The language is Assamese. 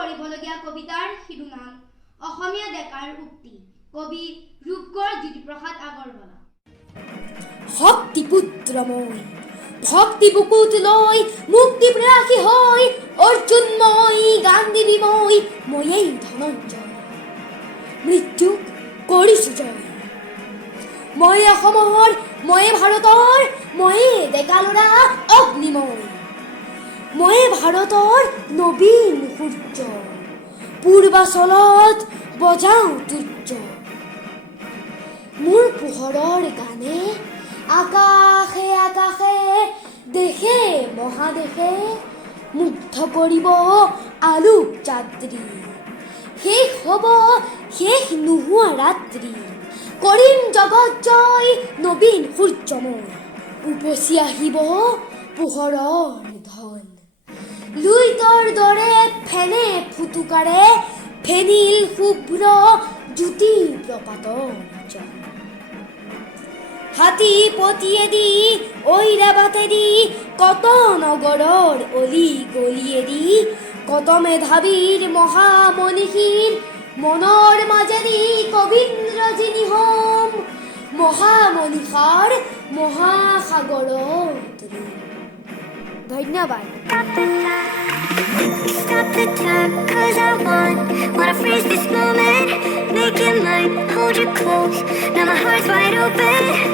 পঢ়িবলগীয়া কবিতাৰ শিৰোনাম অসমীয়া ডেকাৰ উক্তি কবি ৰূপকৰ জ্যোতিপ্ৰসাদ আগৰৱালা। শক্তিপুত্ৰ মই ভক্তি বুকুত লৈ মুক্তি প্ৰয়াসী হৈ অৰ্জুন মই গান্ধী মই ময়েই ধনঞ্জয় মৃত্যুক কৰিছো জয়। মই অসমৰ ময়ে ভাৰতৰ ময়ে ডেকা ল'ৰা অগ্নিময় ময়ে ভাৰতৰ নবীন সূৰ্য পূৰ্বাচলত বজাওঁ তুৰ্য। মোৰ পোহৰৰ গানে আকাশে আকাশে দেশে মহাদেশে মুগ্ধ কৰিব আলোক যাত্ৰী। শেষ হ'ব শেষ নোহোৱা ৰাত্ৰি কৰিম জগত জয় নবীন সূৰ্যময়। উপচি আহিব পোহৰৰ ধন লুইতৰ দৰে ফেনে ফুটুকাৰে ফেনিল শুভ্ৰ জ্যোতি প্ৰপাতৰ জন। হাতী পতিয়েদি ঐৰাবাটেদি কত নগৰৰ অলি গলিয়েদি কত মেধাৱীৰ মহামনীষীৰ মনৰ মাজেদি কবীন্দ্ৰজী নিহম মহামনীষাৰ মহাসাগৰত। ধন্যবাদ। Stop the time, 'cause I wanna freeze this moment, make it mine, hold you close, now my heart's wide open.